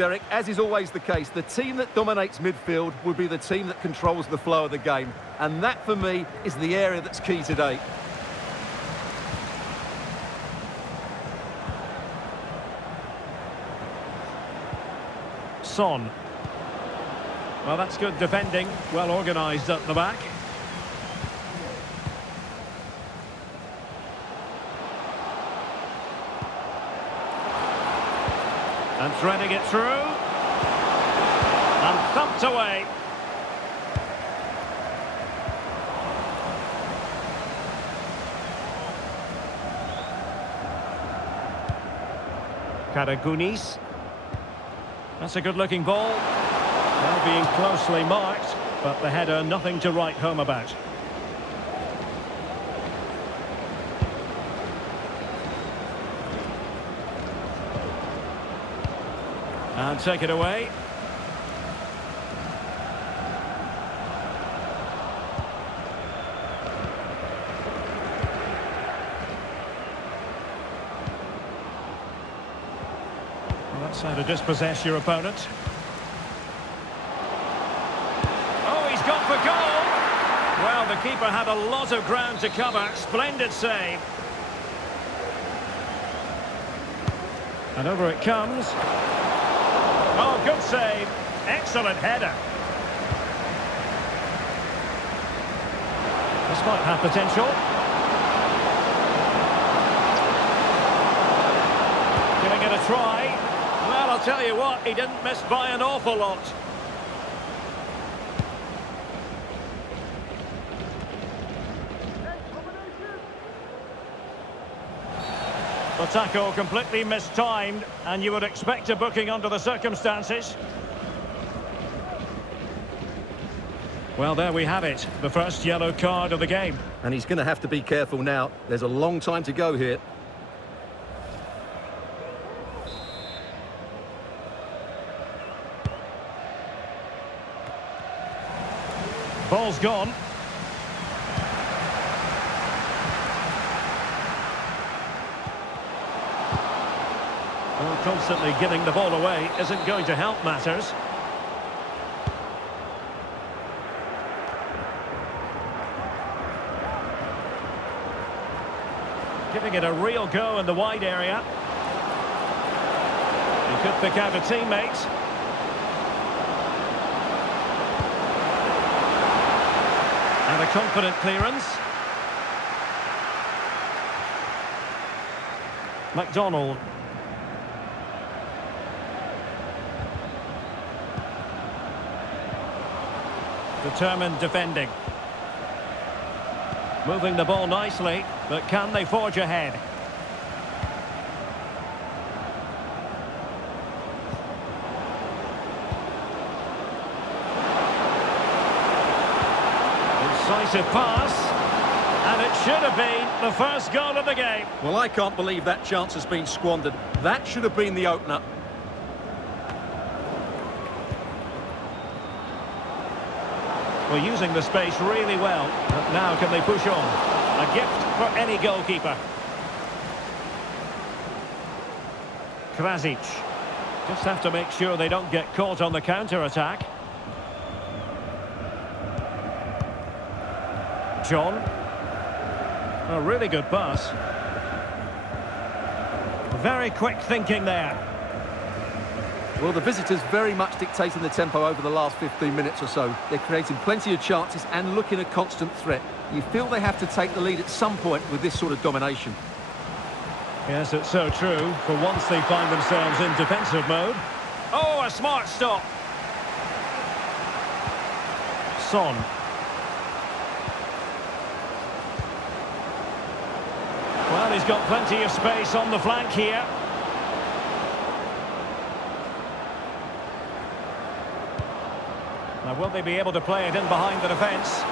Derek, as is always the case, the team that dominates midfield will be the team that controls the flow of the game. And that, for me, is the area that's key today. Son. Well, that's good defending. Well organised at the back. And threading it through. And thumped away. Karagounis. That's a good-looking ball. Well, being closely marked, but the header nothing to write home about. And take it away. Well, that's how to dispossess your opponent. Oh, he's gone for goal! Well, the keeper had a lot of ground to cover. Splendid save. And over it comes. Oh, good save. Excellent header. This might have potential. Giving it a try. Well, I'll tell you what, he didn't miss by an awful lot. The tackle completely mistimed, and you would expect a booking under the circumstances. Well, there we have it, the first yellow card of the game. And he's going to have to be careful now. There's a long time to go here. Ball's gone. Well, constantly giving the ball away isn't going to help matters. Giving it a real go in the wide area. He could pick out a teammate. And a confident clearance. McDonald. Determined defending. Moving the ball nicely, but can they forge ahead? Incisive pass, and it should have been the first goal of the game. Well, I can't believe that chance has been squandered. That should have been the opener. Well, using the space really well. But now can they push on? A gift for any goalkeeper. Krasic. Just have to make sure they don't get caught on the counter-attack. John. A really good pass. Very quick thinking there. Well, the visitors very much dictating the tempo over the last 15 minutes or so. They're creating plenty of chances and looking a constant threat. You feel they have to take the lead at some point with this sort of domination. Yes, it's so true. For once they find themselves in defensive mode. Oh, a smart stop. Son. Well, he's got plenty of space on the flank here. Now, will they be able to play it in behind the defence?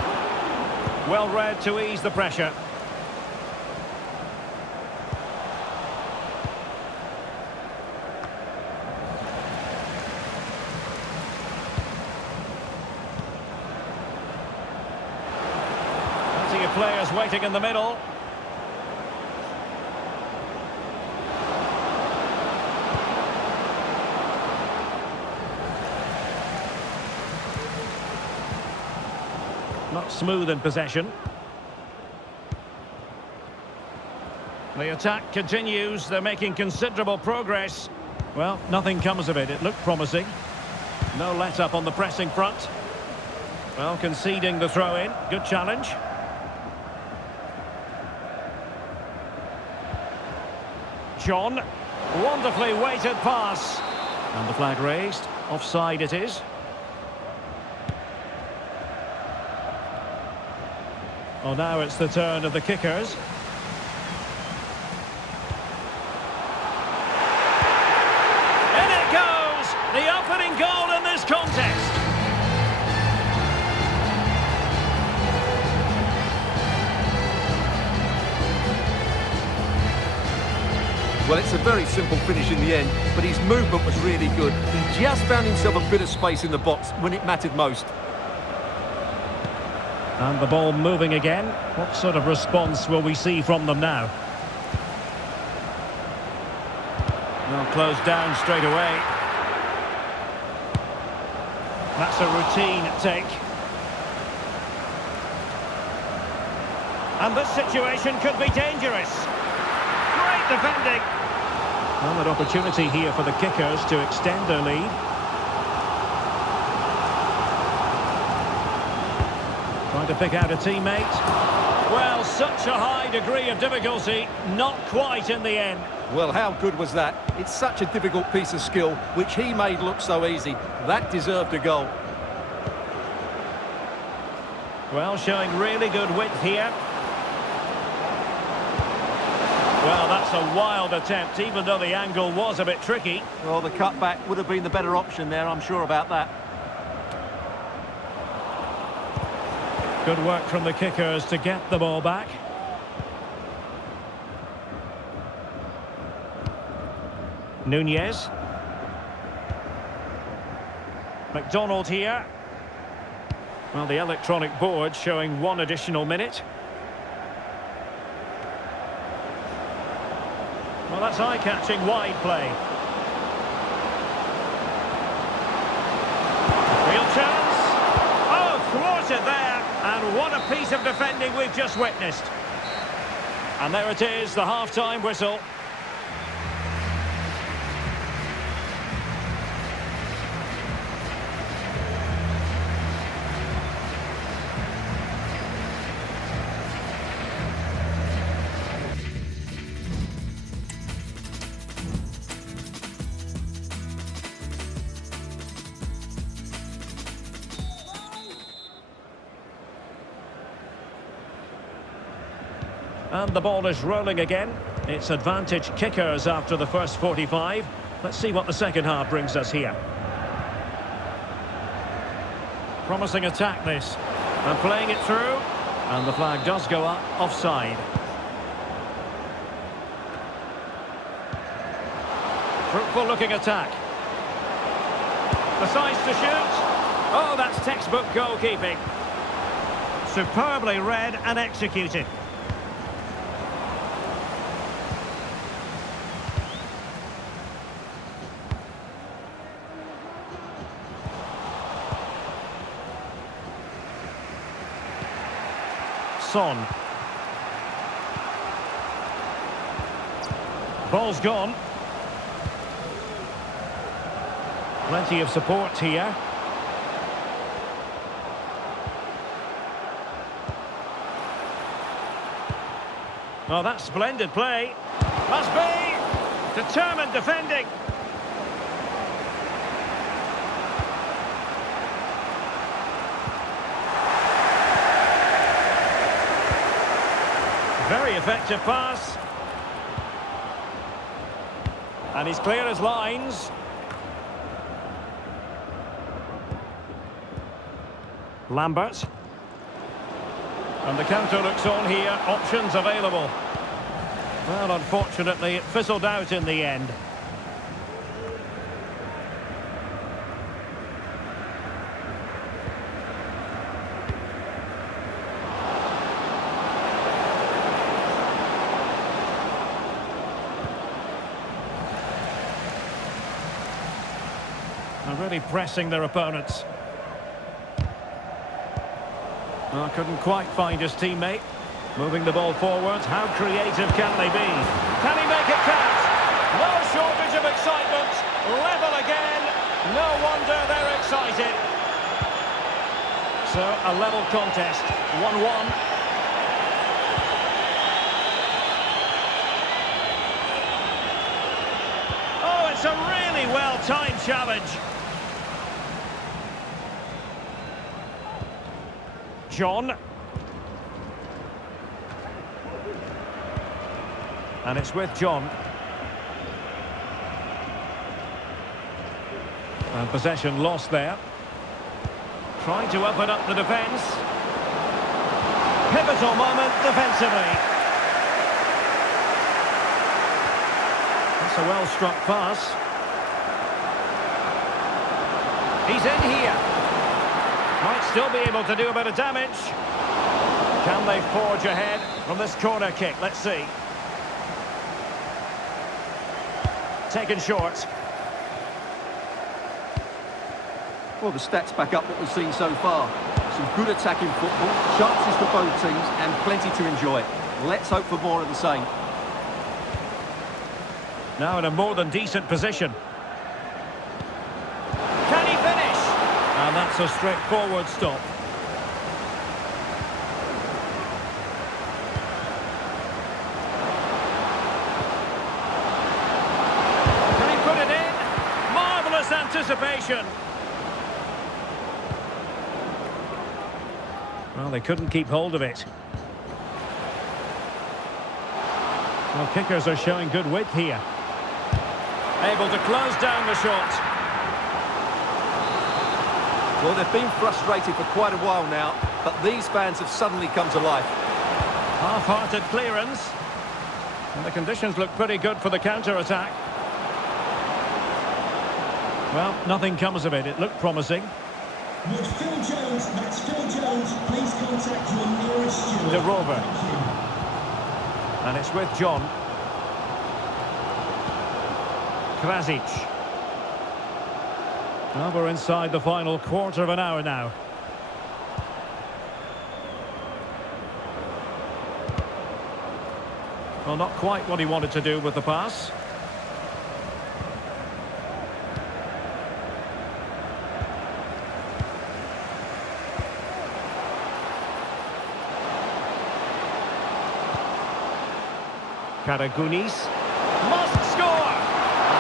Well read to ease the pressure. Plenty of players waiting in the middle. Not smooth in possession. The attack continues. They're making considerable progress. Well, nothing comes of it. It looked promising. No let-up on the pressing front. Well, conceding the throw-in. Good challenge. John. Wonderfully weighted pass. And the flag raised. Offside it is. Oh, now it's the turn of the kickers. In it goes! The opening goal in this contest. Well, it's a very simple finish in the end, but his movement was really good. He just found himself a bit of space in the box when it mattered most. And the ball moving again. What sort of response will we see from them now? Well, closed down straight away. That's a routine take. And this situation could be dangerous. Great defending. Well, an opportunity here for the kickers to extend their lead. Trying to pick out a teammate. Well, such a high degree of difficulty, not quite in the end. Well, how good was that? It's such a difficult piece of skill, which he made look so easy. That deserved a goal. Well, showing really good width here. Well, that's a wild attempt, even though the angle was a bit tricky. Well, the cutback would have been the better option there, I'm sure about that. Good work from the kickers to get the ball back. Nunez. McDonald here. Well, the electronic board showing 1 additional minute. Well, that's eye-catching wide play. Real chance. Oh, thwarted there. And what a piece of defending we've just witnessed. And there it is, the half-time whistle. And the ball is rolling again. It's advantage kickers after the first 45. Let's see what the second half brings us here. Promising attack this. And playing it through. And the flag does go up, offside. Fruitful looking attack. Decides to shoot. Oh, that's textbook goalkeeping. Superbly read and executed. Son. Ball's gone. Plenty of support here. Oh, that's splendid play. Must be. Determined defending. Very effective pass. And he's clear as lines. Lambert. And the counter looks on here. Options available. Well, unfortunately, it fizzled out in the end. And really pressing their opponents. Well, couldn't quite find his teammate. Moving the ball forwards. How creative can they be? Can he make it count? No shortage of excitement. Level again. No wonder they're excited. So, a level contest. 1-1. Oh, it's a really well-timed challenge. John. And it's with John. And possession lost there. Trying to open up the defence. Pivotal moment defensively. That's a well-struck pass. He's in here. Might still be able to do a bit of damage. Can they forge ahead from this corner kick? Let's see. Taken short. Well, the stats back up what we've seen so far. Some good attacking football, chances for both teams, and plenty to enjoy. Let's hope for more of the same. Now in a more than decent position. Can he finish? And that's a straightforward stop. Can he put it in? Marvellous anticipation. Well, they couldn't keep hold of it. Well, kickers are showing good width here. Able to close down the shot. Well, they've been frustrated for quite a while now, but these fans have suddenly come to life. Half-hearted clearance. And the conditions look pretty good for the counter-attack. Well, nothing comes of it. It looked promising. With Phil Jones, that's Phil Jones. Please contact your nearest steward. De Rover. And it's with John. Krasic. Well, we're inside the final quarter of an hour now. Well, not quite what he wanted to do with the pass. Karagounis must score!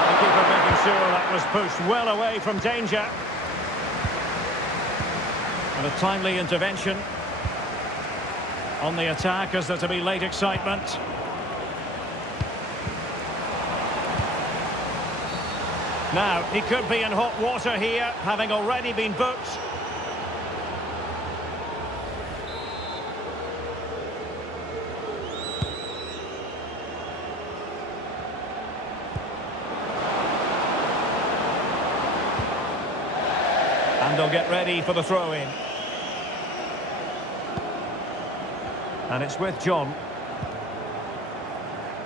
The keeper making sure that was pushed well away from danger. And a timely intervention on the attack as there to be late excitement. Now, he could be in hot water here, having already been booked. And they'll get ready for the throw-in. And it's with John.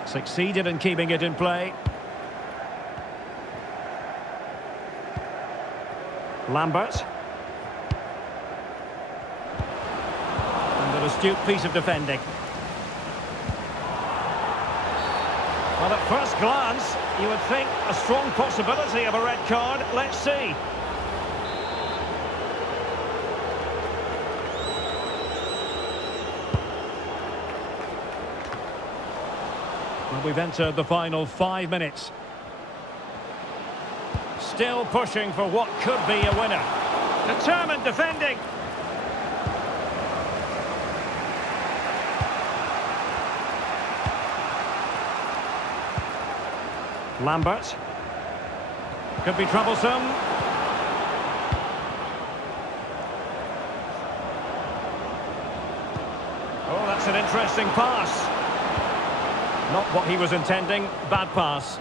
Succeeded in keeping it in play. Lambert. And an astute piece of defending. Well, at first glance, you would think a strong possibility of a red card. Let's see. Well, we've entered the final 5 minutes. Still pushing for what could be a winner. Determined defending. Lambert. Could be troublesome. Oh, that's an interesting pass. Not what he was intending. Bad pass.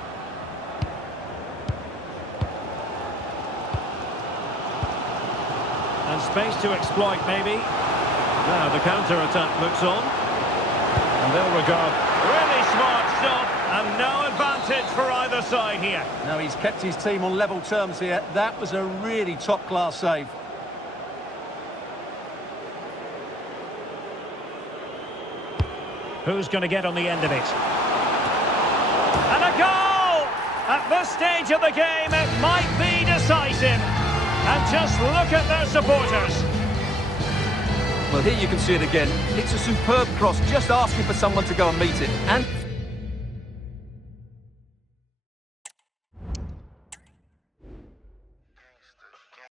And space to exploit, maybe. Now the counter-attack looks on. And they'll regard really smart stop. And no advantage for either side here. Now he's kept his team on level terms here. That was a really top-class save. Who's going to get on the end of it? And a goal! At this stage of the game, it might be decisive. And just look at their supporters. Well, here you can see it again. It's a superb cross, just asking for someone to go and meet it. And